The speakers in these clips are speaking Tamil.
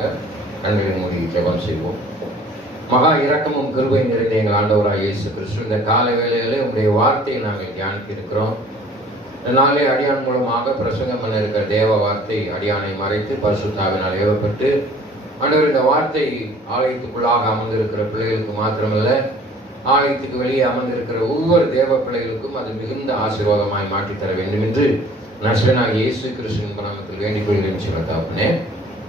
கண்களை மூடி ஜெபம் செய்வோம். மகா இரக்கமும் கிருபை நிறைந்த எங்கள் ஆண்டவராக இயேசு கிறிஸ்து, இந்த கால வேளையிலே உங்களுடைய வார்த்தையை நாங்கள் தியானிக்க இருக்கிறோம். இந்த நாளே அடியான் மூலமாக பிரசங்கம் பண்ண இருக்கிற தேவ வார்த்தை அடியானை மறைத்து பரிசுத்தாவினால் ஏவப்பட்டு ஆண்டவர் இந்த வார்த்தை ஆலயத்துக்குள்ளாக அமர்ந்திருக்கிற பிள்ளைகளுக்கு மாத்திரமல்ல, ஆலயத்துக்கு வெளியே அமர்ந்திருக்கிற ஒவ்வொரு தேவ பிள்ளைகளுக்கும் அது மிகுந்த ஆசீர்வாதமாய் மாற்றித்தர வேண்டும் என்று நஸ்ரனாக இயேசு கிறிஸ்துவின் நாமத்தில் வேண்டிக் கொள்கிறேன். சிவத்தாப்பனே,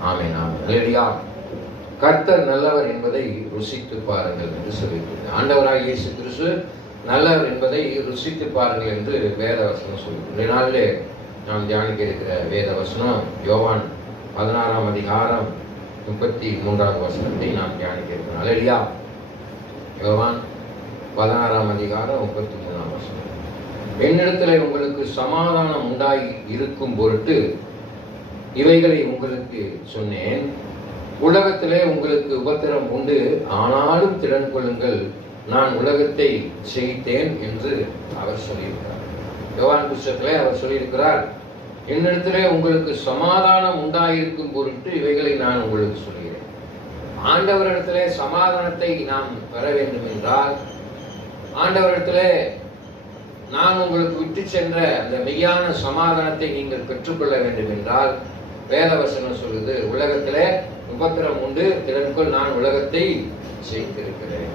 ஆமென் ஆமென். அல்லேலூயா. கர்த்தர் நல்லவர் என்பதை ருசித்து பாருங்கள் என்று சொல்லியிருக்கிறது. ஆண்டவராக இயேசு கிறிஸ்து நல்லவர் என்பதை ருசித்து பாருங்கள் என்று வேத வசனம் சொல்லுது. இந்த நாளிலே நாம் தியானிக்க இருக்கிற வேத வசனம் யோவான் 16ஆம் அதிகாரம் 33வது வசனத்தை நாம் தியானிக்க இருக்கிறோம். அல்லேலூயா. யோவான் 16ஆம் அதிகாரம் 33ஆம் வசனம். என்னிடத்தில் உங்களுக்கு சமாதானம் உண்டாகி இருக்கும் பொருட்டு இவைகளை உங்களுக்கு சொன்னேன். உலகத்திலே உங்களுக்கு உபத்திரம் உண்டு, ஆனாலும் திடன் கொள்ளுங்கள், நான் உலகத்தை ஜெயித்தேன் என்று அவர் சொல்லியிருக்கிறார். யோவான் புத்தகத்திலே அவர் சொல்லியிருக்கிறார், என்னிடத்திலே உங்களுக்கு சமாதானம் உண்டாயிருக்கும் பொருட்டு இவைகளை நான் உங்களுக்கு சொல்கிறேன். ஆண்டவரிடத்திலே சமாதானத்தை நாம் பெற வேண்டும் என்றால், ஆண்டவரிடத்திலே நான் உங்களுக்கு விட்டு சென்ற அந்த மெய்யான சமாதானத்தை நீங்கள் பெற்றுக்கொள்ள வேண்டும் என்றால், வேதவசனம் சொல்லுது, உலகத்திலே உபத்திரம் உண்டு, திறன்கொள், நான் உலகத்தை ஜெயித்திருக்கிறேன்.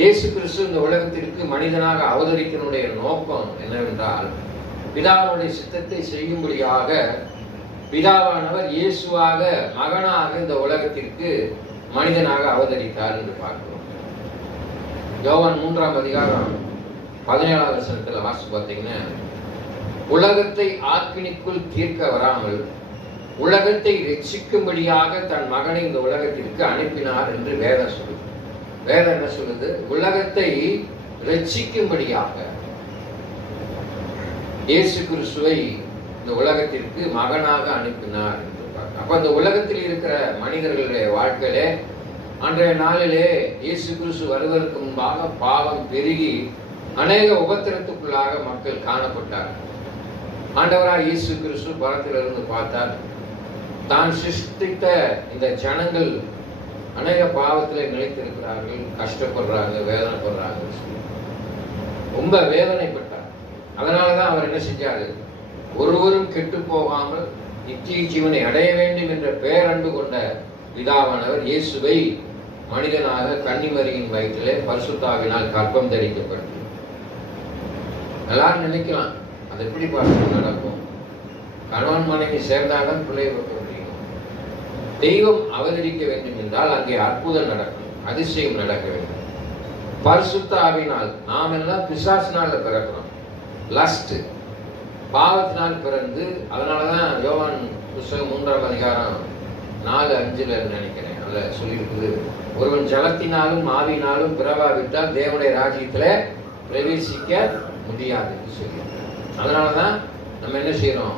இயேசு கிறிஸ்து இந்த உலகத்திற்கு மனிதனாக அவதரிக்கனுடைய நோக்கம் என்னவென்றால், பிதாவுடைய சித்தத்தை செய்யும்படியாக பிதாவானவர் இயேசுவாக மகனாக இந்த உலகத்திற்கு மனிதனாக அவதரித்தார் என்று பார்க்கிறோம். யோவான் 3ஆம் அதிகாரம் 17ஆம் வசனத்தில் வாசி பார்த்தீங்கன்னா, உலகத்தை ஆக்கினிக்குள் தீர்க்க வராமல் உலகத்தை ரட்சிக்கும்படியாக தன் மகனை இந்த உலகத்திற்கு அனுப்பினார் என்று வேதம் சொல்லுது. வேதம் என்ன சொல்லுது? உலகத்தை ரட்சிக்கும்படியாக இயேசு கிறிஸ்துவை இந்த உலகத்திற்கு மகனாக அனுப்பினார் என்று பார்க்க. அப்ப இந்த உலகத்தில் இருக்கிற மனிதர்களுடைய வாழ்க்கையிலே அன்றைய நாளிலே இயேசு கிறிஸ்து வருவதற்கு முன்பாக பாவம் பெருகி அநேக உபத்திரத்துக்குள்ளாக மக்கள் காணப்பட்டார். ஆண்டவராக இயேசு கிறிஸ்து பரத்திலிருந்து பார்த்தார், தான் சிருஷ்டித்த இந்த ஜனங்கள் அநேக பாவத்திலே நிலைத்திருக்கிறார்கள், கஷ்டப்படுறாங்க, வேதனைப்படுறாங்க, ரொம்ப வேதனைப்பட்டார். அதனாலதான் அவர் என்ன செஞ்சாரு? ஒருவரும் கெட்டு போகாமல் நித்திய ஜீவனை அடைய வேண்டும் என்ற பேரன்பு கொண்ட பிதாவானவர் இயேசுவை மனிதனாக கன்னிமரியின் வயிற்றிலே பரிசுத்தாவினால் கர்ப்பம் தரிக்கப்பட்டு. எல்லாரும் நினைக்கலாம், அது எப்படி பார்த்து நடக்கும்? கணவன் மனைவி சேர்ந்தாலும் பிள்ளையை வைக்க முடியும். தெய்வம் அவதரிக்க வேண்டும் என்றால் அங்கே அற்புதம் நடக்கும், அதிசயம் நடக்க வேண்டும். பரிசுத்த ஆவியினால், நாம் எல்லாம் பிசாசினால பிறக்கிறோம், லஸ்ட் பாவத்தினால் பிறந்து. அதனாலதான் யோவான் புத்தகம் 3ஆம் அதிகாரம் 4:5 நினைக்கிறேன், அதுல சொல்லியிருக்குது, ஒருவன் ஜலத்தினாலும் ஆவியினாலும் பிறவாவிட்டால் தேவனுடைய ராஜ்யத்துல பிரவேசிக்க முடியாது என்று சொல்லி. அதனாலதான் நம்ம என்ன செய்யறோம்?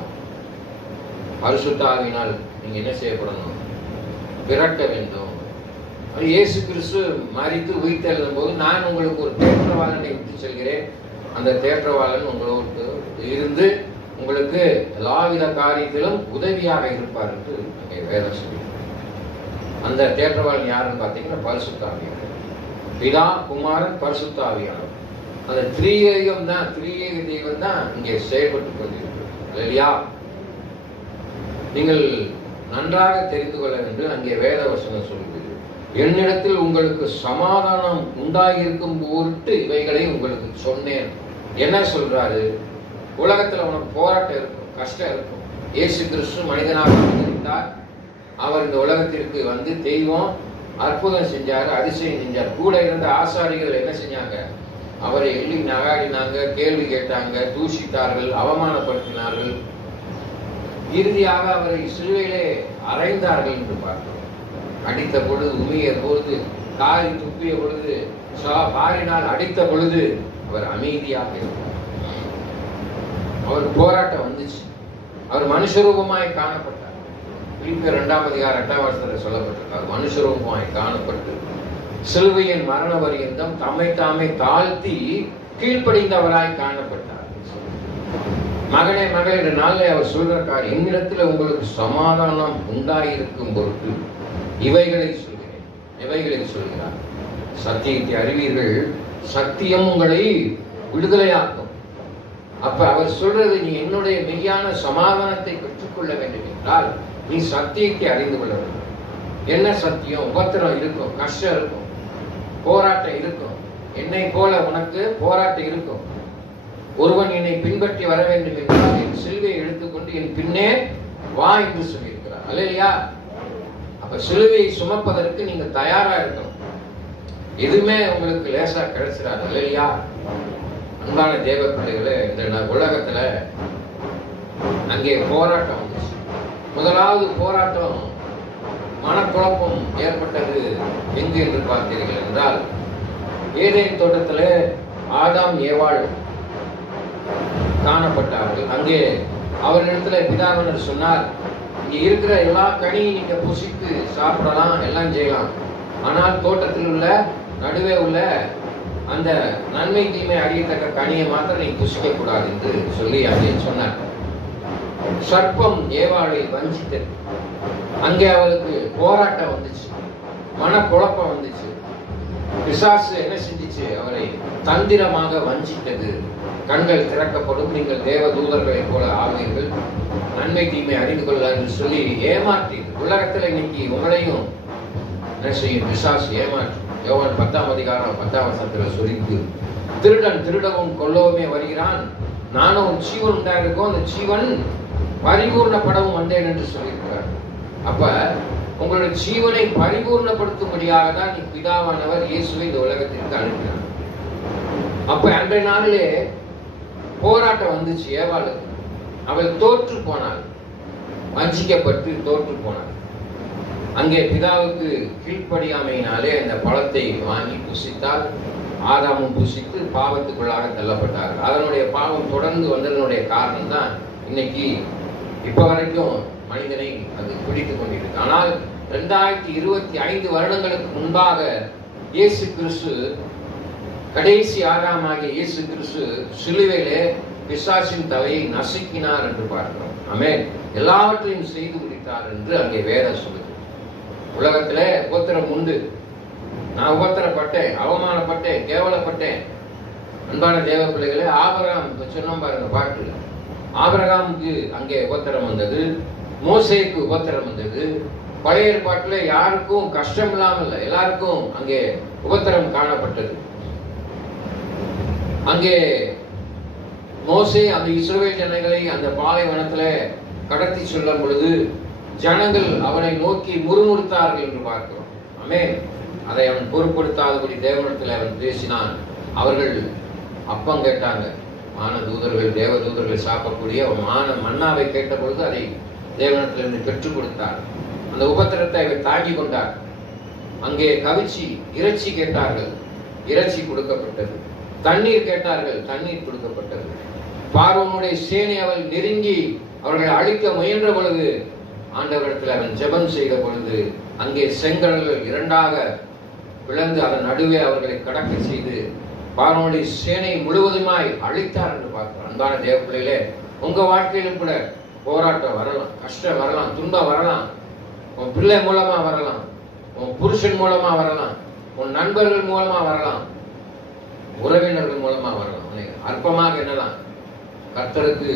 பரிசுத்த ஆவியினால் நீங்க என்ன செய்யப்படணும்? பிறக்க வேண்டும். இயேசு கிறிஸ்து மரித்து உயிர்த்தெழுதும் போது, நான் உங்களுக்கு ஒரு தேற்றவாளனை விட்டு செல்கிறேன், அந்த தேற்றவாளன் உங்களோடு இருந்து உங்களுக்கு எல்லாவித காரியத்திலும் உதவியாக இருப்பார் என்று அங்கே வேதம் சொல்லி. அந்த தேற்றவாளன் யாருன்னு பார்த்தீங்கன்னா பரிசுத்த ஆவியானவர். பிதா, குமாரன், பரிசுத்த ஆவியானவர். அந்த திரியேகம் தான், திரியேக தெய்வம் தான் இங்கே செயல்பட்டு கொண்டிருக்கிறது. இல்லையா? நீங்கள் நன்றாக தெரிந்து கொள்ள வேண்டும், அங்கே வேத வசனம் சொல்லுகிறது, என்னிடத்தில் உங்களுக்கு சமாதானம் உண்டாகியிருக்கும் பொருட்டு இவைகளை உங்களுக்கு சொன்னேன். என்ன சொல்றாரு? உலகத்துல உனக்கு போராட்டம் இருக்கும், கஷ்டம் இருக்கும். இயேசு கிறிஸ்து மனிதனாக இருந்தார். அவர் இந்த உலகத்திற்கு வந்து தெய்வம் அற்புதம் செஞ்சாரு, அதிசயம் செஞ்சார். கூட இருந்த ஆசாரிகள் என்ன செஞ்சாங்க? அவரை எள்ளி நகாடினாங்க, கேள்வி கேட்டாங்க, தூஷித்தார்கள், அவமானப்படுத்தினார்கள். இறுதியாக அவரை சிலுவையிலே அறைந்தார்கள் என்று பார்க்கிறோம். அடித்த பொழுது, உமிய பொழுது, காரி துப்பிய பொழுது, பாரினால் அடித்த பொழுது அவர் அமைதியாக இருந்தார். அவர் போராட்டம் வந்துச்சு. அவர் மனுஷரூபமாய் காணப்பட்டார். பிலிப்பியர் 2ஆம் அதிகாரம் 8ஆம் வசனத்தில் சொல்லப்பட்டிருக்கார், மனுஷரூபமாய் காணப்பட்டு சிலுவையின் மரண பரியந்தம் தம்மை தாமே தாழ்த்தி கீழ்ப்படிந்தவராய் காணப்பட்டார். மகனே மகளே, இந்த நாளில் அவர் சொல்றார், என்னிடத்தில் உங்களுக்கு சமாதானம் உண்டாயிருக்கும் பொருட்டு இவைகளை சொல்கிறேன். இவைகளை சொல்கிறார், சத்தியத்தை அறிவீர்கள், சத்தியம் உங்களை விடுதலையாக்கும். அப்ப அவர் சொல்றது, நீ என்னுடைய மெய்யான சமாதானத்தை பெற்றுக்கொள்ள வேண்டும் என்றால் நீ சத்தியத்தை அறிந்து கொள்ள வேண்டும். என்ன சத்தியம்? உபத்திரம் இருக்கும், கஷ்டம் இருக்கும், போராட்டம் இருக்கும். என்னை போல உனக்கு போராட்டம் இருக்கும். ஒருவன் என்னை பின்பற்றி வர வேண்டும் என்றால் என் சிலுவையை எடுத்துக்கொண்டு என் பின்னே வா என்று சொல்லியிருக்கிறார். அல்லையா? அப்ப சிலுவையை சுமப்பதற்கு நீங்க தயாரா இருக்கணும். எதுவுமே உங்களுக்கு லேசா கிடைச்சிடாது. அல்லையா? அன்பான தேவ பிள்ளைகளே, இந்த உலகத்துல அங்கே போராட்டம் வந்துச்சு. முதலாவது போராட்டம், மனக்குழப்பம் ஏற்பட்டது எங்கு என்று பார்த்தீர்கள் என்றால், ஏதேன் தோட்டத்தில் ஆதாம் ஏவாள் காணப்பட்டார்கள். அங்கே அவரிடத்துல பிதாவினர் சொன்னார், இங்கே இருக்கிற எல்லா கனியும் நீங்க புசித்து சாப்பிடலாம், எல்லாம் செய்யலாம், ஆனால் தோட்டத்தில் உள்ள நடுவே உள்ள அந்த நன்மை தீமை அறியத்தக்க கனியை மாத்திரம் நீங்க புசிக்க கூடாது என்று சொல்லி அதை சொன்னார். சர்ப்பம் ஏவாளை வஞ்சித்தது. அங்கே அவளுக்கு போராட்டம் வந்துச்சு, மனக்குழப்பம் வந்துச்சு. பிசாசு என்ன செஞ்சிச்சு? அவரை தந்திரமாக வஞ்சித்தது. கண்கள் திறக்கப்படும், நீங்கள் தேவ தூதர்களை போல ஆவீர்கள், நன்மை தீமை அறிந்து கொள்ள என்று சொல்லி ஏமாற்றி. உலகத்துல இன்னைக்கு உங்களையும் என்ன செய்யும்? பிசாசு ஏமாற்று. யோவான் 10ஆம் அதிகாரம் 10ஆம் வசனத்தில் சொல்லிட்டு, திருடன் திருடவும் கொல்லவுமே வருகிறான், நானும் ஒரு ஜீவன் உண்டாயிருக்கும், அந்த ஜீவன் பரிபூர்ணப்படவும் வந்தேன் என்று சொல்லியிருக்கிறார். அப்ப உங்களுடைய ஜீவனை பரிபூர்ணப்படுத்தும்படியாக தான் பிதாவானவர் இயேசுவை இந்த உலகத்திற்கு அனுப்பினார். அப்ப அன்றைய நாளிலே போராட்டம் வந்துச்சு ஏவாளுக்கு. அவள் தோற்று போனாள், வஞ்சிக்கப்பட்டு தோற்று போனாள். அங்கே பிதாவுக்கு கீழ்ப்படியாமையினாலே அந்த பழத்தை வாங்கி புசித்தால் ஆதாமும் புசித்து பாவத்துக்குள்ளாக தள்ளப்பட்டார்கள். அதனுடைய பாவம் தொடர்ந்து வந்ததனுடைய காரணம் தான் இன்னைக்கு இப்ப வரைக்கும் மனிதனை அது பிடித்துக் கொண்டிருக்கு. ஆனால் 2025 வருடங்களுக்கு முன்பாக இயேசு கிறிஸ்து, கடைசி ஆதாமாகிய இயேசு கிறிஸ்து சிலுவையிலே பிசாசின் தலையை நசுக்கினார் என்று பார்க்கிறோம். ஆமென். எல்லாவற்றையும் செய்து முடித்தார் என்று அங்கே வேதம் சொல்லுது. உலகத்துல உபத்திரம் உண்டு. நான் உபத்திரப்பட்டேன், அவமானப்பட்டேன், கேவலப்பட்டேன். அன்பான தேவ பிள்ளைகளே, ஆபிரகாம் சொன்ன பாருங்க பாட்டு. ஆபிரகாமுக்கு அங்கே உபத்திரம் வந்தது, மோசேக்கு உபத்திரம் வந்தது. பழைய ஏற்பாட்டில் யாருக்கும் கஷ்டம் இல்லாமல் எல்லாருக்கும் அங்கே உபத்திரம் காணப்பட்டது. அங்கே மோசே அந்த இஸ்ரவேல் ஜனங்களை அந்த பாலைவனத்துல கடத்தி சொல்லும் பொழுது ஜனங்கள் அவனை நோக்கி முறுமுறுத்தார்கள் என்று பார்க்கிறோம். ஆமென். அதை அவன் பொருட்படுத்தாதபடி தேவனிடத்தில் அவன் பேசினான். அவர்கள் அப்பம் கேட்டாங்க. மான தூதர்கள், தேவ தூதர்கள் சாப்பிடக்கூடிய மன்னாவை கேட்ட பொழுது அதை தேவனிடத்திலிருந்து பெற்றுக் கொடுத்தார். அந்த உபத்திரத்தை அவர் தாங்கி கொண்டார். அங்கே கவிச்சி இறைச்சி கேட்டார்கள், இறைச்சி கொடுக்கப்பட்டது. தண்ணீர் கேட்டார்கள், தண்ணீர் கொடுக்கப்பட்டது. பார்வோனுடைய சேனை அவள் நெருங்கி அவர்களை அழிக்க முயன்ற பொழுது ஆண்டவரிடத்தில் அவன் ஜெபம் செய்த பொழுது அங்கே செங்கடல்கள் இரண்டாக பிளந்து அதன் நடுவே அவர்களை கடக்க செய்து பார்வோனுடைய சேனை முழுவதுமாய் அழித்தார் என்று பார்க்கிறோம். அன்பான தேவ பிள்ளைகளே, உங்க வாழ்க்கையிலும் கூட போராட்டம் வரலாம், கஷ்டம் வரலாம், துன்பம் வரலாம். உன் பிள்ளை மூலமா வரலாம், உன் புருஷன் மூலமா வரலாம், உன் நண்பர்கள் மூலமா வரலாம், உறவினர்கள் மூலமா வரலாம். அற்பமாக என்னலாம், கர்த்தருக்கு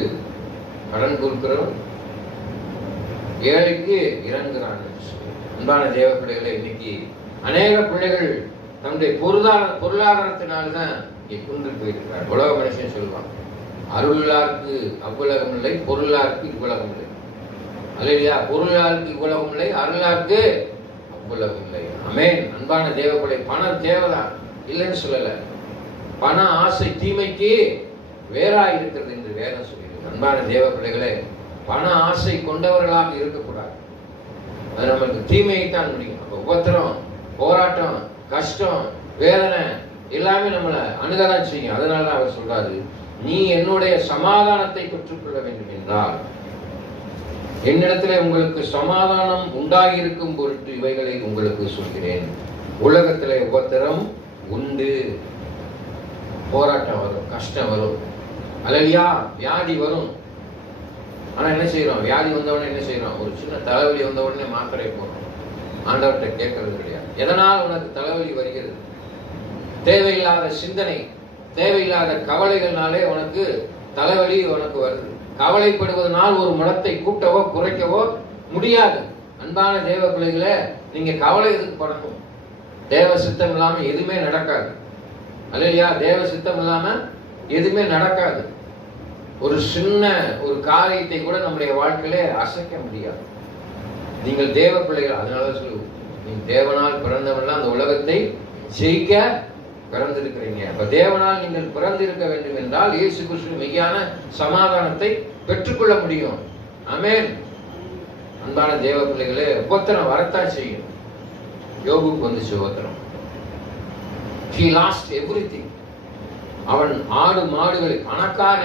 கடன் கொடுக்கிறோம், ஏழைக்கு இறங்குறாங்க. அன்பான தேவ பிள்ளைகளை, இன்னைக்கு அநேக பிள்ளைகள் தன்னுடைய பொருளாதாரத்தினால்தான் இங்கே குன்று போயிருக்கிறார். உலக மனுஷன் சொல்லுவான், அருளாருக்கு அவ்வுலகம் இல்லை, பொருளாருக்கு இவ்வுலகம் இல்லை. அல்லையா? பொருளாருக்கு இவ்வுலகம் இல்லை, அருளாருக்கு அவ்வுலகம் இல்லை. ஆமென். அன்பான தேவ பிள்ளை, பணம் தேவைதான், இல்லைன்னு சொல்லல. பண ஆசை தீமைக்கு வேறா இருக்கிறது என்று வேதம் சொல்லியிருக்கு. அன்பான தேவ பிள்ளைகளே, பண ஆசை கொண்டவர்களாக இருக்கக்கூடாது. அது நமக்கு தீமையைத்தான் முடியும். அப்ப உபத்திரம், போராட்டம், கஷ்டம், வேதனை எல்லாமே நம்மளை அணுகதான் செய்யும். அதனால அவர் சொல்றாரு, நீ என்னுடைய சமாதானத்தை பெற்றுக்கொள்ள வேண்டும் என்றால் என்னிடத்துல உங்களுக்கு சமாதானம் உண்டாகி இருக்கும் பொருட்டு இவைகளை உங்களுக்கு சொல்கிறேன். உலகத்திலே உபத்திரம் உண்டு, போராட்டம் வரும், கஷ்டம் வரும், அல்லையா, வியாதி வரும், ஆனா என்ன செய்யறோம்? வியாதி வந்த உடனே என்ன செய்யறோம்? ஒரு சின்ன தலைவலி வந்த உடனே மாத்திரை போடுறோம். ஆண்டவர்கிட்ட கேட்கறது கிடையாது. எதனால் உனக்கு தலைவலி வருகிறது? தேவையில்லாத சிந்தனை, தேவையில்லாத கவலைகள்னாலே உனக்கு தலைவலி உனக்கு வருது. கவலைப்படுவதனால் ஒரு முழத்தை கூட்டவோ குறைக்கவோ முடியாது. அன்பான தேவ பிள்ளைகளை, நீங்க கவலை எதுக்கு படணும்? தேவ சித்தம் இல்லாம எதுவுமே நடக்காது. அல்லையா? தேவ சித்தம் இல்லாம எதுவுமே நடக்காது. ஒரு சின்ன ஒரு காரியத்தை கூட நம்முடைய வாழ்க்கையில அசைக்க முடியாது. நீங்கள் தேவ பிள்ளைகள். அதனால சொல்லுவோம், நீங்க தேவனால் பிறந்தவர்கள் அந்த உலகத்தை ஜெயிக்க பிறந்திருக்கிறீங்க. அப்ப தேவனால் நீங்கள் பிறந்திருக்க வேண்டும் என்றால் இயேசு கிறிஸ்து மெய்யான சமாதானத்தை பெற்றுக்கொள்ள முடியும். ஆமென். அன்பான தேவ பிள்ளைகளே, உபத்திரம் வரத்தான் செய்யும். யோபுக்கு வந்துச்சு உபத்திரம். He lost everything. அவன் ஆடு மாடுகளை பணக்கார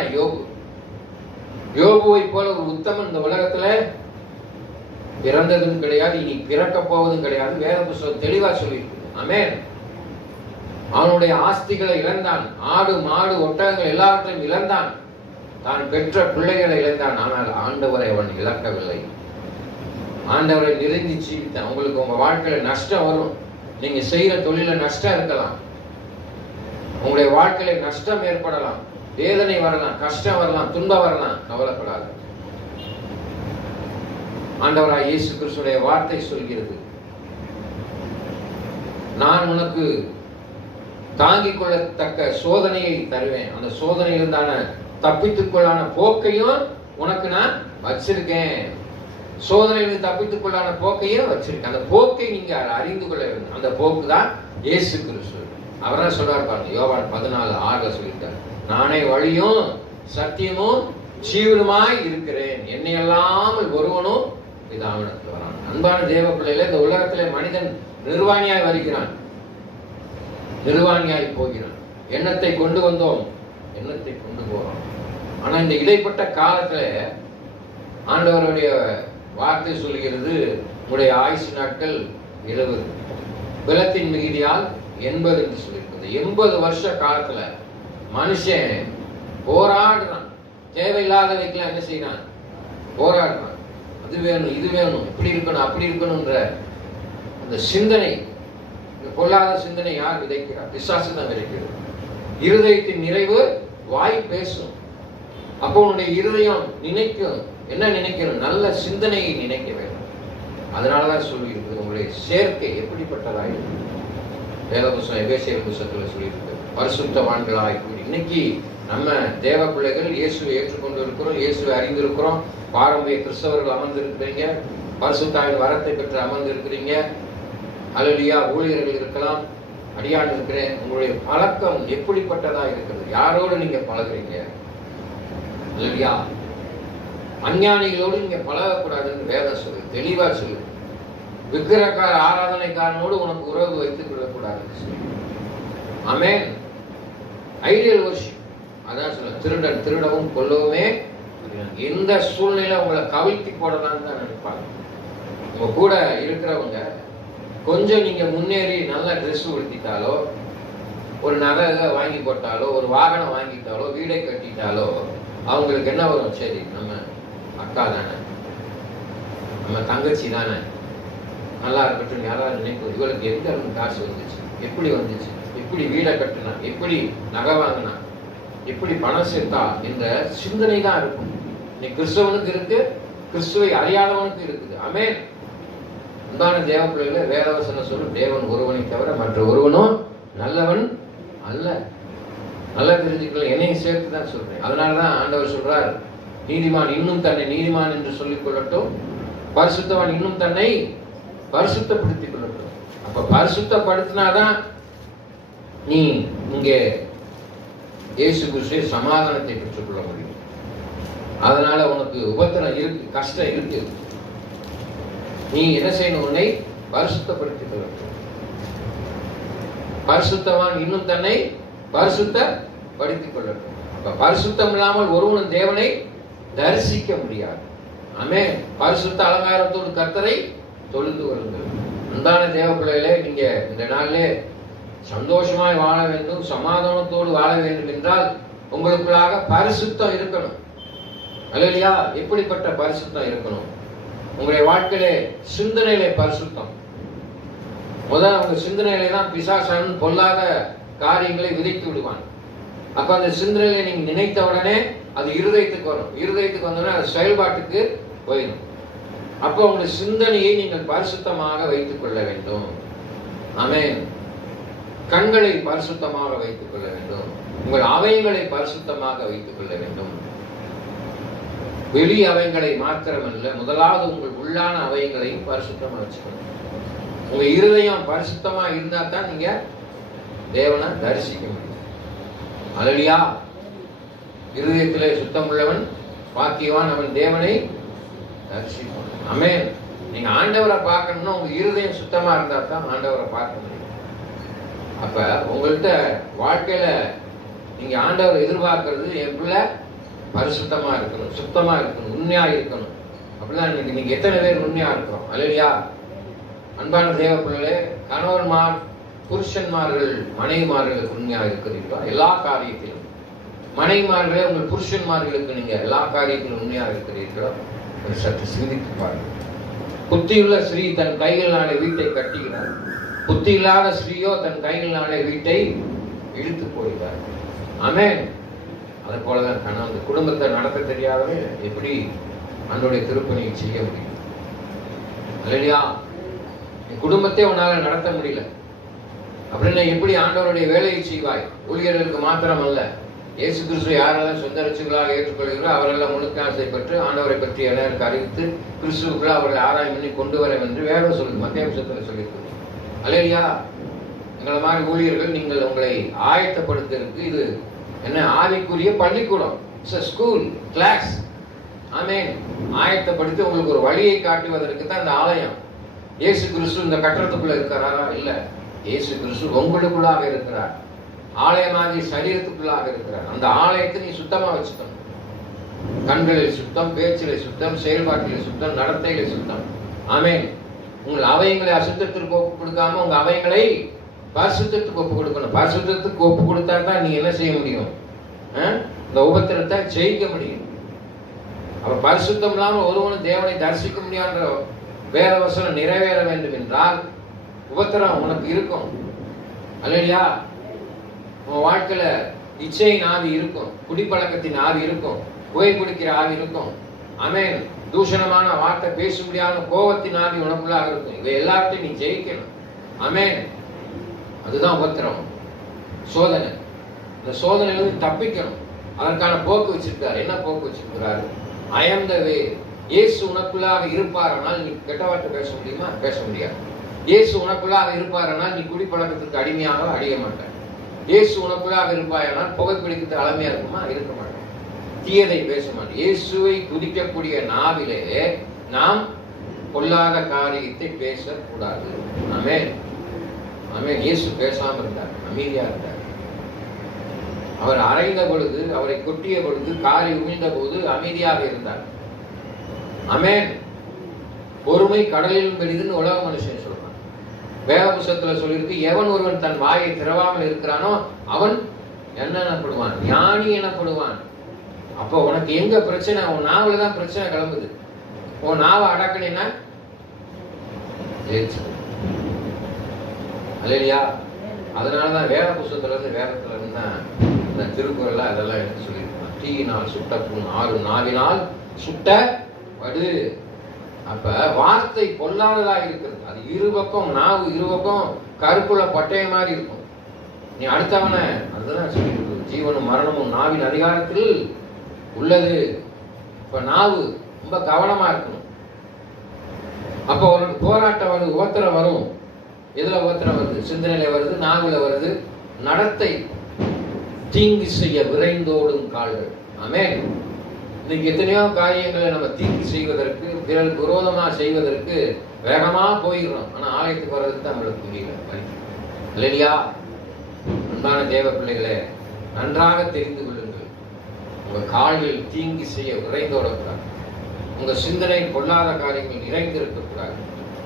யோபுவை போல ஒரு உத்தமன் இந்த உலகத்துல பிறந்ததும் கிடையாது, இனி பிறக்க போவதும் கிடையாது. வேத புத்தகம் தெளிவா சொல்லியிருக்கு. ஆமென். அவனுடைய ஆஸ்திகளை இழந்தான். ஆடு மாடு ஒட்டகங்கள் எல்லாவற்றையும் இழந்தான். தான் பெற்ற பிள்ளைகளை இழந்தான். ஆனால் ஆண்டவரை அவன் இழக்கவில்லை. ஆண்டவரை நெருங்கி ஜீவித்தான். உங்களுக்கு உங்க வாழ்க்கையில நஷ்டம் வரும். நீங்க செய்யற தொழில நஷ்டம் இருக்கலாம். உங்களுடைய வாழ்க்கையில நஷ்டம் ஏற்படலாம், வேதனை வரலாம், கஷ்டம் வரலாம், துன்பம் வரலாம். கவலைப்படாது. ஆண்டவராய் இயேசு கிறிஸ்துடைய வார்த்தை சொல்கிறது, நான் உனக்கு தாங்கிக் கொள்ளத்தக்க சோதனையை தருவேன். அந்த சோதனையிலிருந்தான தப்பித்துக்கொள்ளான போக்கையும் உனக்கு நான் வச்சிருக்கேன். சோதனையிலிருந்து தப்பித்துக்கொள்ளான போக்கையும் வச்சிருக்கேன். அந்த போக்கை நீங்க அறிந்து கொள்ள வேண்டும். அந்த போக்கு தான் இயேசு கிறிஸ்து. அவர்தான் சொல்றாரு பாருங்க, யோவான் 14:6 சொல்லிட்டார், நானே வழியும் சத்தியமும் ஜீவனுமாய் இருக்கிறேன், என்னை அல்லாமல் ஒருவனும் பிதாவிடத்தில் வரான். அன்பான தேவ பிள்ளைகளே, இந்த உலகத்திலே மனிதன் நிர்வாணியாய் வருகிறான், நிர்வாணியாய் போகிறான். எண்ணத்தை கொண்டு வந்தோம், எண்ணத்தை கொண்டு போறோம். ஆனா இந்த இடைப்பட்ட காலத்துல ஆண்டவருடைய வார்த்தை சொல்கிறது, உங்களுடைய ஆயுசு நாட்கள் 70, பலத்தின் மிகுதியால் 80 என்று சொல்லியிருக்கிறது. 80 வருஷ காலத்துல மனுஷன் போராடுறான். தேவையில்லாதவைக்கெல்லாம் என்ன செய்யறான்? போராடுறான். அது வேணும், இது வேணும், இப்படி இருக்கணும், அப்படி இருக்கணும்ன்ற அந்த சிந்தனை, பொல்லாத சிந்தனை யார் விதைக்கிறார்? பிசாசு தான் விதைக்கிறது. இருதயத்தின் நிறைவு வாய் பேசும். அப்போ உன்னுடைய இருதயம் நினைக்கும். என்ன நினைக்கணும்? நல்ல சிந்தனையை நினைக்க வேண்டும். அதனாலதான் சொல்லியிருக்கு, உங்களுடைய சேர்க்கை எப்படிப்பட்டதாய் இருக்கு. வேதபுஸ்தகம் எபேசியர் புஸ்தகத்துல சொல்லியிருக்கு, பரிசுத்தவான்களாய் கூடி. இன்னைக்கு நம்ம தேவ பிள்ளைகள் இயேசுவை ஏற்றுக்கொண்டு இருக்கிறோம், இயேசுவை அறிந்திருக்கிறோம். பாரம்பரிய கிறிஸ்தவர்கள் அமர்ந்திருக்கிறீங்க, பரிசுத்தாவின் வரத்தை பெற்று அமர்ந்திருக்கிறீங்க. அல்லேலூயா. ஊழியர்கள் இருக்கலாம், அடியான் இருக்கிறேன். உங்களுடைய பழக்கம் எப்படிப்பட்டதா இருக்கிறது? யாரோடு நீங்க பழகுறீங்க? அல்லேலூயா. அஞ்ஞானிகளோடு நீங்க பழகக்கூடாதுன்னு வேதம் சொல்லு, தெளிவா சொல்லு. விக்கிரகார ஆராதனைக்காரனோடு உனக்கு உறவு வைத்துக் கொள்ளக்கூடாது. ஆமென். ஐடியல் வர்ஷிப் அதான் சொல்ல, திருடன் திருடவும் கொல்லவுமே. எந்த சூழ்நிலை உங்களை கவிழ்த்தி போடலான்னு தான் நினைப்பாங்க. உங்க கூட இருக்கிறவங்க கொஞ்சம் நீங்க முன்னேறி நல்ல ட்ரெஸ் உடுத்திட்டாலோ, ஒரு நகை வாங்கி போட்டாலோ, ஒரு வாகனம் வாங்கிட்டாலோ, வீடை கட்டிட்டாலோ, அவங்களுக்கு என்ன வரும்? சரி, நம்ம அக்கா தானே, நம்ம தங்கச்சி தானே, நல்லா இருக்கட்டும். யாராவது நினைப்போம், இவளுக்கு எங்க இருந்து காசு வந்துச்சு, எப்படி வந்துச்சு, எப்படி வீடை கட்டினா, எப்படி நகை வாங்கினா, எப்படி பணம் சேர்த்தா என்ற சிந்தனை தான் இருக்கும். நீ கிறிஸ்தவனுக்கு இருக்கு, கிறிஸ்துவை அறியாதவனுக்கு இருக்குது. ஆமென். அன்பான தேவ பிள்ளைகளே, வேதவசனம் சொல்லும், தேவன் ஒருவனை தவிர மற்ற ஒருவனும் நல்லவன் அல்ல. நல்லா தெரிஞ்சுக்கல, என்னையும் சேர்த்து தான் சொல்றேன். அதனாலதான் ஆண்டவர் சொல்றார், நீதிமான் இன்னும் தன்னை நீதிமான் என்று சொல்லிக் கொள்ளட்டும், பரிசுத்தவான் இன்னும் தன்னை பரிசுத்தப்படுத்திக் கொள்ளட்டும். அப்ப பரிசுத்தப்படுத்தினாதான் நீ இங்கே இயேசு கிறிஸ்துவின் சமாதானத்தை பெற்றுக்கொள்ள முடியும். அதனால உனக்கு உபத்திரம் இருக்கு, கஷ்டம் இருக்கு. நீ என்ன செய்யணும்? உன்னை பரிசுத்தப்படுத்திக் கொள்ளட்டும். பரிசுத்தவான் இன்னும் தன்னை பரிசுத்தப்படுத்திக் கொள்ளட்டும். அப்ப பரிசுத்தம் இல்லாமல் ஒருவனும் தேவனை தரிசிக்க முடியாது. ஆமென். பரிசுத்த அலங்காரத்தோடு கர்த்தரை தொழுது வருங்கள். அன்பான தேவ பிள்ளைகளே, நீங்க இந்த நாளிலே சந்தோஷமாய் வாழ வேண்டும், சமாதானத்தோடு வாழ வேண்டும் என்றால் உங்களுக்குள்ளாக பரிசுத்தம் இருக்கணும். அல்லேலூயா. எப்படிப்பட்ட பரிசுத்தம் இருக்கணும் உங்களுடைய வாழ்க்கையிலே? சிந்தனையிலே பரிசுத்தம். முதல்ல உங்க சிந்தனையிலே தான் பிசாசான் பொல்லாத காரியங்களை விதைத்து விடுவான். அப்ப அந்த சிந்தனையில நீங்க நினைத்த உடனே அது இருதயத்துக்கு வரும். இருதயத்துக்கு வந்தோடனே அது செயல்பாட்டுக்கு போயிடும். அப்போ உங்களுடைய சிந்தனையை நீங்கள் பரிசுத்தமாக வைத்துக் கொள்ள வேண்டும். ஆமென். கண்களை பரிசுத்தமாக வைத்துக் கொள்ள வேண்டும். உங்கள் அவயங்களை பரிசுத்தமாக வைத்துக் கொள்ள வேண்டும். வெளி அவயங்களை மாத்திரமல்ல, முதலாவது உங்கள் உள்ளான அவயங்களையும் பரிசுத்தமா வச்சுக்கணும். உங்க இருதயம் பரிசுத்தமா இருந்தா தான் நீங்க தேவனை தரிசிக்க முடியும். அல்லேலூயா. இருதயத்திலே சுத்தம் உள்ளவன் பாக்கியவான், அவன் தேவனை தரிசிப்பான். ஆமென். நீங்க ஆண்டவரை பார்க்கணும்னா உங்க இருதயம் சுத்தமா இருந்தா தான் ஆண்டவரை பார்க்க முடியும். அப்ப உங்கள்கிட்ட வாழ்க்கையில நீங்க ஆண்டவரை எதிர்பார்க்கிறது என் பிள்ளை பரிசுத்தமா இருக்கணும், சுத்தமா இருக்கணும், உண்மையா இருக்கணும். அப்படிதான் நீங்க எத்தனை பேர் உண்மையா இருக்கிறோம்? அல்லேலூயா. அன்பான தேவ பிள்ளைகளே, கணவன்மார் புருஷன்மார்கள் மனைவிமார்களுக்கு உண்மையாக இருக்கிறீர்களா? எல்லா காரியத்திலும். மனைவிமார்களே உங்கள் புருஷன்மார்களுக்கு நீங்க எல்லா காரியத்திலும் உண்மையாக இருக்கிறீர்களா? சற்று சிந்தித்து பாருங்கள். புத்தியுள்ள ஸ்ரீ தன் கைகளினாலே வீட்டை கட்டுகிறார், புத்தி இல்லாத ஸ்ரீயோ தன் கைகளினாலே வீட்டை இழுத்து போகிறார். ஆமென். அதை போலதான் அந்த குடும்பத்தை நடத்த தெரியாதவே எப்படி அன்றைய திருப்பணியை செய்ய முடியும்? அல்லேலூயா. குடும்பத்தை உன்னால நடத்த முடியல அப்படின்னா எப்படி ஆண்டவருடைய வேலையை செய்வாய்? ஊழியர்களுக்கு மாத்திரம் அல்ல, இயேசு கிறிஸ்து யாரெல்லாம் சொந்த ரட்சகர்களாக ஏற்றுக்கொள்கிறோ அவரெல்லாம் முழுக்க ஆசை பெற்று ஆண்டவரை பற்றி எல்லாருக்கும் அறிவித்து கிறிஸ்துவுக்குள்ள அவர்களை ஆராய்ச்சி பண்ணி கொண்டு வர என்று வேதம் சொல்லுது. மத்தேயு புத்தகத்தில் சொல்லியிருக்கு. அல்லேலூயா. எங்களை மாதிரி ஊழியர்கள் நீங்கள் உங்களை ஆயத்தப்படுத்துறதுக்கு இது என்ன? ஆவிக்குரிய பள்ளிக்கூடம், ஸ்கூல், கிளாஸ். ஆமென். ஆயத்தப்படுத்தி உங்களுக்கு ஒரு வழியை காட்டுவதற்கு தான் இந்த ஆலயம். இயேசு கிறிஸ்து இந்த கட்டடத்துக்குள்ள இருக்கிறாரா? இல்ல. இயேசு கிறிஸ்து உங்களுக்குள்ளாக இருக்கிறார். ஆலயமாகி சரீரத்துக்குள்ளாக இருக்கிறார். அந்த ஆலயத்தை நீ சுத்தமா வச்சுக்கணும். கண்களில் சுத்தம், பேச்சிலே சுத்தம், செயல்பாட்டிலே சுத்தம், நடத்தையிலே சுத்தம். ஆமென். உங்கள் அவயங்களை அசுத்தத்திற்கு ஒப்பு கொடுக்காம உங்க அவயங்களை பரிசுத்தத்துக்கு ஒப்பு கொடுக்கணும். பரிசுத்தத்துக்கு ஒப்பு கொடுத்தா தான் நீ என்ன செய்ய முடியும்? இந்த உபத்திரத்தை ஜெயிக்க முடியும். அப்ப பரிசுத்தம் இல்லாமல் ஒருவனும் தேவனை தரிசிக்க முடியாத வேத வசனம் நிறைவேற வேண்டும் என்றால் உபத்திரம் உனக்கு இருக்கும். அல்லேலூயா. உன் வாழ்க்கையில இச்சையின் ஆவி இருக்கும், குடிப்பழக்கத்தின் ஆவி இருக்கும், புகைப்பிடிக்கிற ஆவி இருக்கும். ஆமென். தூஷணமான வார்த்தை பேச முடியாத கோபத்தின் ஆவி உனக்குள்ளாக இருக்கும். இவை எல்லாத்தையும் நீ ஜெயிக்கணும். ஆமென். அதுதான் உபத்திரம், சோதனை. இந்த சோதனையிலிருந்து தப்பிக்கணும். அதற்கான போக்கு வச்சிருக்காரு. என்ன போக்கு வச்சிருக்கிறாரு? I am the way. இயேசு உனக்குள்ளாக இருப்பாரானால் நீ கெட்ட வார்த்தை பேச முடியுமா? பேச முடியாது. இயேசு உனக்குள்ளாக இருப்பாரானால் நீ குடிப்பழக்கத்துக்கு அடிமையாக அடைய மாட்டாய். இயேசு உனக்குள்ளாக இருப்பாயானால் புகைப்பிடிக்கிறது அலமையா இருக்குமா? இருக்க மாட்டேன். தீயதை பேச மாட்டேன். இயேசுவை துதிக்கக்கூடிய நாவிலே நாம் பொல்லாத காரியத்தை பேசக்கூடாது. ஆமென். ஆமென். இயேசு பேசாம இருந்தார், அமைதியா இருந்தார். அவர் அறைந்த பொழுது, அவரை கொட்டிய பொழுது, காரி உமிழ்ந்த போது அமைதியாக இருந்தார். ஆமென். பொறுமை கடலிலும் பெரிதுன்னு உலக மனுஷன் சொல்றான். வேத புத்தகத்துல சொல்லியிருக்கு, எவன் ஒருவன் தன் வாயை திறவாமல் இருக்கிறானோ அவன் என்ன எனப்படுவான்? ஞானி எனப்படுவான். அப்போ உனக்கு எங்க பிரச்சனை? உன் நாவல தான் பிரச்சனை கிளம்புது. உன் நாவை அடக்கணினா ஜெயிச்சு. அல்லேலூயா. அதனாலதான் வேத புத்தகத்துல இருந்து வேதத்துல இருந்து தான் இந்த திருக்குறள் அதெல்லாம் எனக்கு சொல்லியிருக்கான். தீயினால் சுட்ட புண் 6 நாவினால் சுட்ட வடு. அப்ப வார்த்தை பொல்லாததா இருக்கிறது. அது இருபக்கம், நாவு இருபக்கம் கருப்புள்ள பட்டய மாதிரி இருக்கும். நீ அடுத்தவனை அதுதான் சொல்லியிருக்கு, ஜீவனும் மரணமும் நாவின் அதிகாரத்தில் உள்ளது. இப்ப நாவு ரொம்ப கவனமா இருக்கணும். அப்ப உனக்கு போராட்டம் வருது, உபத்திரம் வரும். எதுல உபத்திரம் வருது? சிந்தனையில வருது, நாவில வருது. நடத்தை, தீங்கு செய்ய விரைந்தோடும் கால்கள். ஆமென். இன்னைக்கு எத்தனையோ காரியங்களை நம்ம தீங்கு செய்வதற்கு, பிறருக்கு விரோதமா செய்வதற்கு வேகமா போயிடுறோம். ஆனா ஆலயத்துக்கு வர்றதுக்கு தான் நம்மளுக்கு முடியல. இல்லையா? அன்பான தேவ பிள்ளைகளே, நன்றாக தெரிந்து கொள்ளுங்கள். உங்க கால்கள் தீங்கு செய்ய விரைந்தோடக்கூடாது. உங்க சிந்தனை பொல்லாத காரியங்கள் நிறைந்து இருக்கக்கூடாது.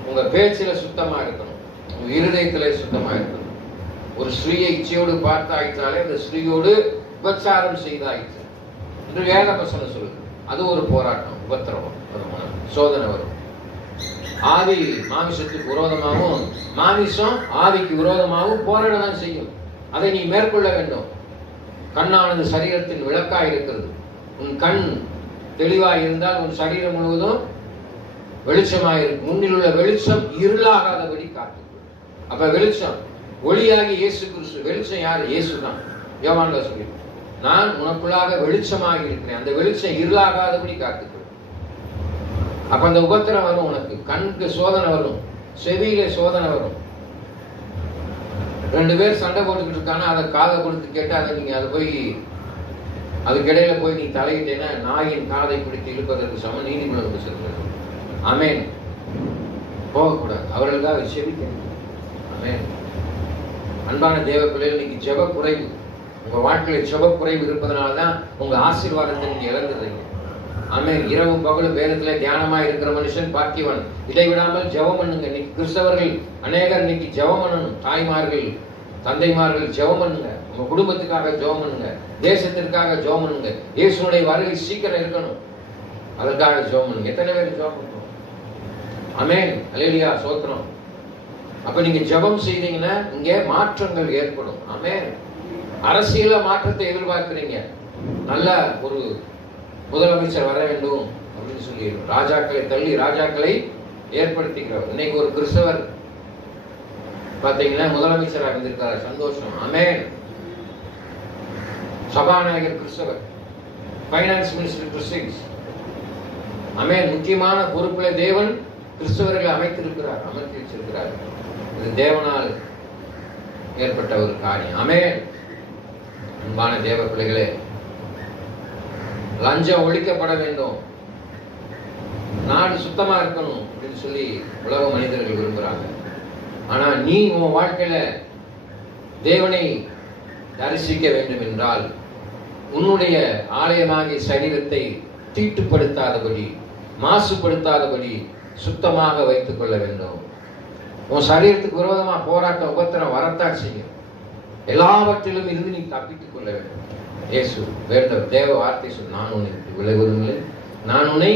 உங்க பேச்சில சுத்தமா இருக்கணும். உங்க இருதயத்திலே சுத்தமா இருக்கணும். ஒரு ஸ்ரீயை இச்சையோடு பார்த்தாயிற்றாலே அந்த ஸ்ரீயோடு உபச்சாரம் செய்தாயிற்று என்று வேத வசனம் சொல்லுது. அது ஒரு போராட்டம், உபத்திரவம் வரும், சோதனை வரும். ஆவி மாமிசத்துக்கு விரோதமாகவும் மாமிசம் ஆவிக்கு விரோதமாகவும் போராட தான் செய்யும். அதை நீ மேற்கொள்ள வேண்டும். கண்ணானது சரீரத்தின் விளக்காய் இருக்கிறது. உன் கண் தெளிவாய் இருந்தால் உன் சரீரம் முழுவதும் வெளிச்சமாயிருக்கும். முன்னில் உள்ள வெளிச்சம் இருளாகாதபடி காத்துக்கொள். அப்ப வெளிச்சம் ஒளியாகி இயேசு கிறிஸ்து. வெளிச்சம் யாரு? இயேசு தான். யோவான்ல சொல்லி, நான் உனக்குள்ளாக வெளிச்சமாக இருக்கிறேன், அந்த வெளிச்சம் இருளாகாதபடி காத்துக்கொள். அப்ப அந்த உபத்திரம் வரும், உனக்கு கண்ணுக்கு சோதனை வரும், செவியில சோதனை வரும். 2 பேர் சண்டை போட்டுக்கிட்டு இருக்காங்க, அதை காதை கொடுத்து கேட்டு அதை நீங்க அதை போய் அதுக்கிடையில போய் நீ தலையிட்டேன்னா நாயின் காதை பிடித்து இழுப்பதற்கு சமம் நீதிமன்றத்துக்கு செல்கிறது. ஆமென். போகக்கூடாது, அவர்களுக்காக செபிக்கணும். ஆமென். அன்பான தேவ பிள்ளைகள், இன்னைக்கு ஜெப குறைவு, உங்க வாழ்க்கையில் ஜெப குறைவு இருப்பதனால்தான் உங்க ஆசீர்வாதத்தை நீங்க இழந்துடுறீங்க. ஆமென். இரவு பகலும் வேதத்துல தியானமா இருக்கிற மனுஷன் பாக்கியவன். இடைவிடாமல் ஜெபம் பண்ணுங்க. இன்னைக்கு கிறிஸ்தவர்கள் அநேகர் இன்னைக்கு ஜெபம் பண்ணணும். தாய்மார்கள், தந்தைமார்கள் ஜெபம் பண்ணுங்க. உங்க குடும்பத்துக்காக ஜெபம் பண்ணுங்க, தேசத்திற்காக ஜெபம் பண்ணுங்க. இயேசுனுடைய வருகை சீக்கிரம் இருக்கணும், அதற்காக ஜெபம் பண்ணுங்க. எத்தனை பேர் ஜெபம் பண்ணுறோம்? ஆமென். அல்லேலூயா, ஸ்தோத்திரம். அப்ப நீங்க ஜெபம் செய்தீங்கன்னா இங்கே மாற்றங்கள் ஏற்படும். ஆமென். அரசியல மாற்றத்தை எதிர்பார்க்கிறீங்க, நல்ல ஒரு முதலமைச்சர் வர வேண்டும் அப்படின்னு சொல்லி ராஜாக்களை தள்ளி ராஜாக்களை ஏற்படுத்திக்கிறவர். இன்னைக்கு ஒரு கிறிஸ்தவர் பாத்தீங்கன்னா முதலமைச்சராக இருந்திருக்காரு, சந்தோஷம். ஆமென். சபாநாயகர் கிறிஸ்தவர், பைனான்ஸ் மினிஸ்டர் கிறிஸ்டியன்ஸ். ஆமென். முக்கியமான பொறுப்புல தேவன் கிறிஸ்தவர்களை அமர்த்தி வச்சிருக்கிறார். இது தேவனால் ஏற்பட்ட ஒரு காரியம். ஆமென். அன்பான தேவ பிள்ளைகளே, லஞ்சம் ஒழிக்கப்பட வேண்டும், நாடு சுத்தமா இருக்கணும் அப்படின்னு சொல்லி உலக மனிதர்கள் விரும்புறாங்க. ஆனா நீ உன் வாழ்க்கையில தேவனை தரிசிக்க வேண்டும் என்றால் உன்னுடைய ஆலயமாகிய சரீரத்தை தீட்டுப்படுத்தாதபடி, மாசுபடுத்தாதபடி சுத்தமாக வைத்துக் கொள்ள வேண்டும். உன் சரீரத்துக்கு விரோதமா போராட்டம், உபத்திரம் வரத்தான் செய்யும். எல்லாவற்றிலும் இருந்து நீ தப்பித்துக் கொள்ள வேண்டும். இயேசு வேண்டவர் தேவ வார்த்தை சொல், நான் உன்னை விலகுவதுமில்லை, நான் உன்னை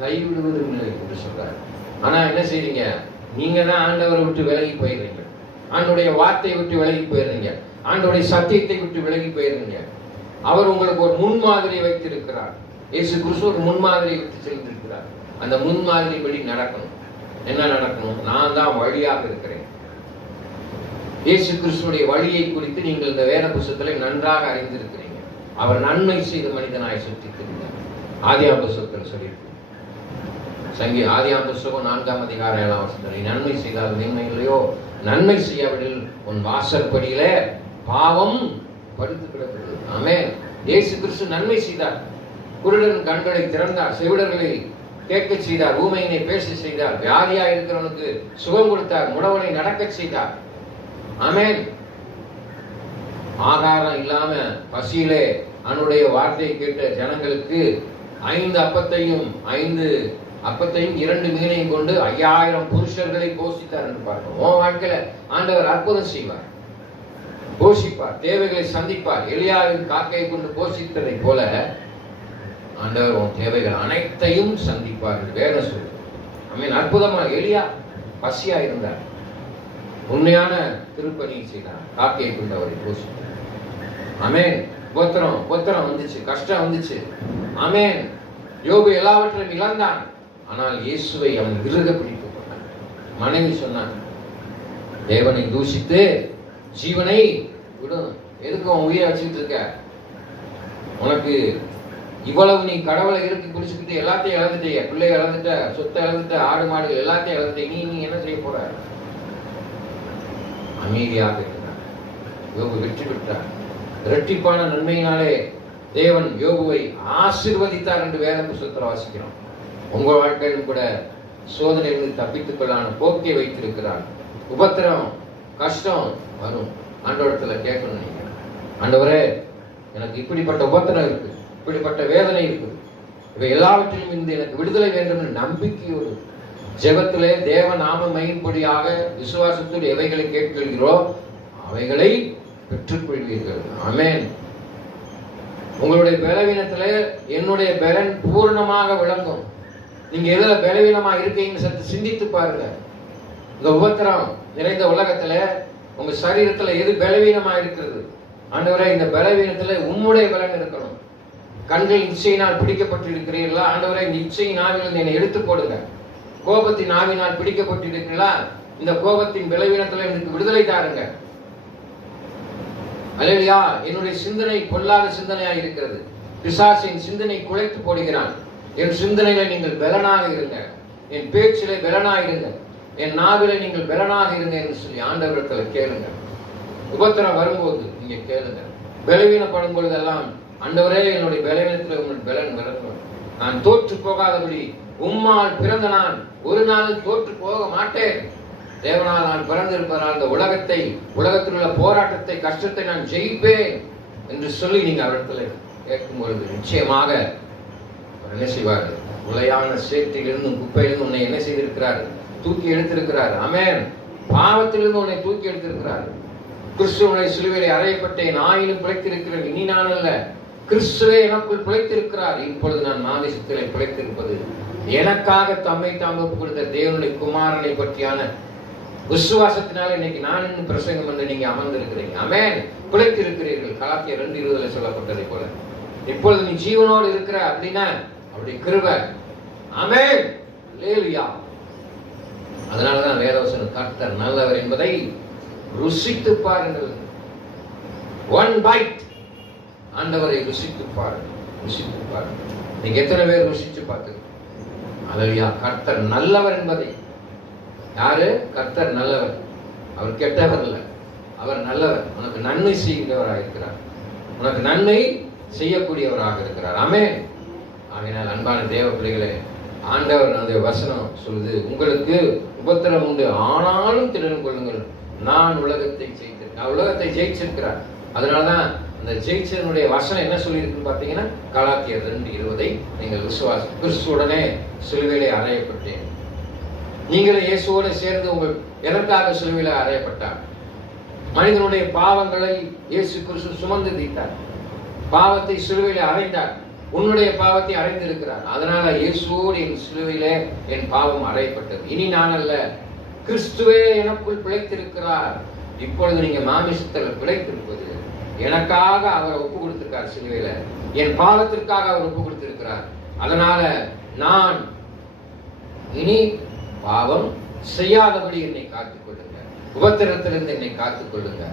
கைவிடுவதுமில்லை என்று சொல்றார். ஆனா என்ன செய்றீங்க? நீங்க தான் ஆண்டவரை விட்டு விலகி போயிடுறீங்க, ஆண்டோடைய வார்த்தையை விட்டு விலகி போயிடுறீங்க, ஆண்டோடைய சத்தியத்தை விட்டு விலகி போயிடுறீங்க. அவர் உங்களுக்கு ஒரு முன்மாதிரியை வைத்திருக்கிறார். இயேசு கிறிஸ்து ஒரு முன்மாதிரியை விட்டு சென்றிருக்கிறார். அந்த முன்மாதிரிப்படி நடக்கணும். என்ன நடக்கணும்? நான் தான் வழியாக இருக்கிறேன். இயேசு கிறிஸ்துடைய வழியை குறித்து நீங்கள் இந்த வேத புத்தகத்தில் நன்றாக அறிந்திருக்கிறீங்க. அவர் நன்மை செய்த மனிதனாய் சுற்றித்திருந்தார். ஆதியாகம புத்தகத்தில் சொல்லியிருக்கு. ஆதியாகம புத்தகம் 4ஆம் அதிகாரம் 7ஆம் வசனம், நன்மை செய்தால் நன்மை இல்லையோ, நன்மை செய்யாவிடில் உன் வாசற்படியில பாவம் படுத்து கிடக்கிறது. ஆமென். இயேசு கிறிஸ்து நன்மை செய்தார். குருடன் கண்களை திறந்தார், செவிடர்களை கேட்க செய்தார், ஊமையினை பேச செய்தார், வியாதியா இருக்கிறவனுக்கு சுகம் கொடுத்தார், முடவனை நடக்க செய்தார். ஆமென். ஆகாரம் இல்லாம பசியிலே அவனுடைய வார்த்தையை கேட்ட ஜனங்களுக்கு 5 அப்பத்தையும் 2 மீனையும் கொண்டு 5000 புருஷர்களை போஷித்தார் என்று பார்க்கிறோம். உன் வாழ்க்கையில ஆண்டவர் அற்புதம் செய்வார், போஷிப்பார், தேவைகளை சந்திப்பார். எலியாவின் காக்கையை கொண்டு போஷித்ததை போல ஆண்டவர் உன் தேவைகள் அனைத்தையும் சந்திப்பார் என்று வேதம் சொல்லுது. ஆமென். அற்புதமா எலியா பசியா இருந்தார், உண்மையான திருப்பணி செய்தார், காக்கையை கொண்டு அவரை போஷித்தார். ஆமென். கோத்திரம் வந்துச்சு, கஷ்டம் வந்துச்சு. ஆமென். யோபு எல்லாவற்றையும் இழந்தான், ஆனால் இயேசுவை அவன் விருக பிடித்துக் கொண்டான். மனைவி சொன்னான், தேவனை தூஷித்து ஜீவனை விடும். எதுக்கு உன் உயிரை வச்சுக்கிட்டு இருக்க? உனக்கு இவ்வளவு நீ கடவுளை இறுக்கி குடிச்சுக்கிட்டு எல்லாத்தையும் இழந்துட்டீங்க, பிள்ளை இழந்துட்ட, சொத்தை இழந்துட்ட, ஆடு மாடுகள் எல்லாத்தையும் இழந்துட்டீங்க, நீ என்ன செய்ய போற? அமைதியாக இருந்தார். யோபு வெற்றி பெற்றார். இரட்டிப்பான நன்மையினாலே தேவன் யோபுவை ஆசீர்வதித்தார் என்று வேத புத்தகத்தில் வாசிக்கிறோம். உங்க வாழ்க்கையிலும் கூட சோதனைகளில் தப்பித்துக் கொள்ளான போக்கை வைத்திருக்கிறார். உபத்திரம், கஷ்டம் வரும். ஆண்டவரத்துல கேட்கணும், நீங்க ஆண்டவரே எனக்கு இப்படிப்பட்ட உபத்திரம் இருக்கு, இப்படிப்பட்ட வேதனை இருக்குது, இவை எல்லாவற்றிலும் இருந்து எனக்கு விடுதலை வேண்டும் என்று நம்பிக்கையோடு ஜெபத்திலே தேவ நாம மகிமைப்படியாக விசுவாசத்தோடு எவைகளை கேட்கிறீர்களோ அவைகளை பெற்றுக்கொள்வீர்கள். ஆமென். உங்களுடைய பலவீனத்துல என்னுடைய பலன் பூர்ணமாக விளங்கும். நீங்க எதுல பலவீனமா இருக்கீங்கன்னு சற்று சிந்தித்து பாருங்க. இந்த உபத்திரம் நிறைந்த உலகத்துல உங்க சரீரத்துல எது பலவீனமா இருக்கிறது? ஆண்டவரே, இந்த பலவீனத்துல உம்முடைய பலன் இருக்கணும். கண்கள் இச்சையினால் பிடிக்கப்பட்டு இருக்கிறீர்களா? ஆண்டவரே, இந்த இச்சையின் ஆவிலிருந்து என்னை எடுத்து போடுங்க. கோபத்தின் ஆவினால் பிடிக்கப்பட்டு இருக்கிறீர்களா? இந்த கோபத்தின் பலவீனத்துல எனக்கு விடுதலை தாருங்க. அல்லேலூயா. என்னுடைய சிந்தனை பொல்லாத சிந்தனையா இருக்கிறது. பிசாசின் சிந்தனை குலைத்து போடுகிறான். என் சிந்தனையில நீங்கள் பலனாக இருங்க, என் பேச்சிலே பலனாக இருங்க, என் நாவிலே நீங்கள் பலனாக இருங்க என்று சொல்லி ஆண்டவரத்துல கேளுங்க. உபத்திரம் வரும்போது நீங்க கேளுங்க. பலவீனப்படும் பொழுதெல்லாம், ஆண்டவரே, என்னுடைய பலவீனத்தில் உங்கள் பலன் விளங்கும். நான் தோற்று போகாதபடி உம்மால் பிறந்த நான் ஒரு நாள் தோற்று போக மாட்டேன். தேவனால் நான் பிறந்திருப்பதனால் இந்த உலகத்தில் உள்ள போராட்டத்தை, கஷ்டத்தை நான் ஜெயிப்பேன் என்று சொல்லி நீங்க அவரிடத்துல கேட்கும் பொழுது நிச்சயமாக என்ன செய்வார்? உலையான சேற்றிலிருந்தும் குப்பையிலிருந்து உன்னை என்ன செய்திருக்கிறார்? தூக்கி எடுத்திருக்கிறார். ஆமென். பாவத்திலிருந்து உன்னை தூக்கி எடுத்திருக்கிறார். கிறிஸ்துவனை சிலுவையிலே அறையப்பட்டேன், ஆயினும் பிழைத்திருக்கிறேன். இனி நான் அல்ல, கிறிஸ்துவே எனக்குள் பிழைத்திருக்கிறார். இப்பொழுது நான் மாமிசத்திலே பிழைத்திருப்பது எனக்காக தம்மை தாம் ஒப்புக் கொடுத்த தேவனுடைய குமாரனை பற்றியான விசுவாசத்தினால இன்னைக்கு நான் இன்னும் பிரசங்கம் என்று நீங்க அமர்ந்திருக்கிறீங்க. ஆமென். பிழைத்திருக்கிறீர்கள். கலாத்தியர் 2:20 சொல்லப்பட்டதை போல இப்பொழுது நீ ஜீவனோடு இருக்கிற அப்படின்னா அவருடைய கிருபை. ஆமென். அல்லேலூயா. அதனாலதான் வேதவசனம் கர்த்தர் நல்லவர் என்பதை ருசித்து பாருங்கள். ஒன் பைட், ஆண்டவரை ருசித்து பாருங்கள். ருசித்து பாருங்கள். நீங்க எத்தனை பேர் ருசிச்சு பார்த்து? அல்லேலூயா. கர்த்தர் நல்லவர் என்பதை. யாரு? கர்த்தர் நல்லவர். அவர் கெட்டவர் இல்லை, அவர் நல்லவர். உனக்கு நன்மை செய்கிறவராக இருக்கிறார், உனக்கு நன்மை செய்யக்கூடியவராக இருக்கிறார். ஆமென். ஆகையினால் அன்பான தேவ பிள்ளைகளே, ஆண்டவர் அந்த வசனம் சொல்லுது, உங்களுக்கு உபத்திரம் உண்டு, ஆனாலும் திடன் கொள்ளுங்கள், நான் உலகத்தை ஜெயித்திருக்கேன். உலகத்தை ஜெயிச்சிருக்கிறார். அதனாலதான் அந்த ஜெயிச்சனுடைய வசனம் என்ன சொல்லியிருக்கு பார்த்தீங்கன்னா, கலாத்தியர் 2:20 நீங்கள் விசுவாசம் கிறிஸ்துவுடனே சிலுவையிலே அறையப்பட்டேன். நீங்களே இயேசுவோடு சேர்ந்து உங்கள் எதற்காக சிலுவையிலே அறையப்பட்டார்? மனிதனுடைய பாவங்களை இயேசு கிறிஸ்து சுமந்து தீர்த்தார். பாவத்தை சிலுவையிலே அறைந்தார். உன்னுடைய பாவத்தை அறைந்திருக்கிறார். அதனால இயேசுவோடு என் சிலுவையிலே என் பாவம் அறையப்பட்டது. இனி நான் அல்ல, கிறிஸ்துவே எனக்குள் பிழைத்திருக்கிறார். இப்பொழுது நீங்க மாமிசத்தில் பிழைத்திருப்பது எனக்காக அவர் ஒப்பு கொடுத்திருக்கார். சிலுவையில என் பாவத்திற்காக அவர் ஒப்பு கொடுத்திருக்கிறார். அதனால நான் இனி பாவம் செய்யாதபடி என்னை காத்துக் கொள்ளுங்க. உபத்திரத்திலிருந்து என்னை காத்துக் கொள்ளுங்க.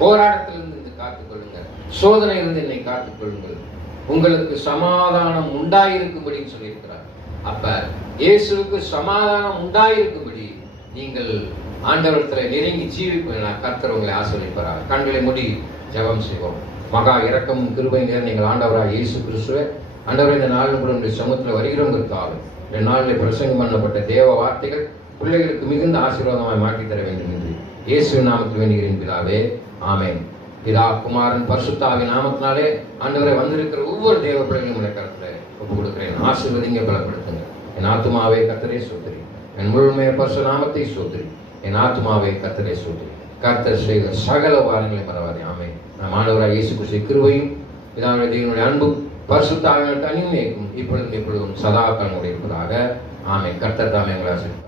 போராட்டத்திலிருந்து காத்துக் கொள்ளுங்க. சோதனையிலிருந்து என்னை காத்துக் கொள்ளுங்கள். உங்களுக்கு சமாதானம் உண்டாயிருக்கும்படி சொல்லியிருக்கிறார். அப்ப இயேசுவுக்கு சமாதானம் உண்டாயிருக்கும்படி நீங்கள் ஆண்டவரத்தில் நெருங்கி ஜீவிப்பீங்க. கர்த்தர் உங்களை ஆசீர்வதிப்பார். கண்களை மூடி ஜெபம் செய்வோம். மகா இரக்கமும் கிருபையும் நிறைந்த எங்கள் ஆண்டவராக இயேசு கிறிஸ்துவே, ஆண்டவரே, இந்த நாளும் கூட உங்களுடைய சமூகத்தில் வருகிறவங்களுக்காக இந்த நாளில் பிரசங்கம் பண்ணப்பட்ட தேவ வார்த்தைகள் பிள்ளைகளுக்கு மிகுந்த ஆசீர்வாதமாய் மாற்றி தர வேண்டும் என்று இயேசு நாமத்தில் வேண்டுகிறேன் பிதாவே. ஆமென். பிதா, குமாரன், பரிசுத்தாவின் நாமத்தினாலே ஆண்டவரை வந்திருக்கிற ஒவ்வொரு தேவ பிள்ளைகளும் உடைய கருத்துல ஒப்பு கொடுக்கிறேன். ஆசீர்வதிங்க, பலப்படுத்துங்க. என் ஆத்துமாவே கர்த்தரை சோதரி, என் முழுமைய பரிசு நாமத்தை சோதரி. என் ஆத்துமாவே கர்த்தரை சோதரி. கர்த்தர் செய்த சகல உபகாரங்களை பரவாயில்லை. ஆமென். நம் ஆண்டவராக இயேசு கிறிஸ்துவின் கிருபையும் பிதாவுடைய தேவனுடைய அன்பும் பரிசுத்த ஆவியானவருடைய அன்பும் இப்பொழுதும் எப்பொழுதும் சதா காலம் இருப்பதாக. ஆமென். கர்த்தர் தாமே உங்களை ஆசீர்வதிப்பார்.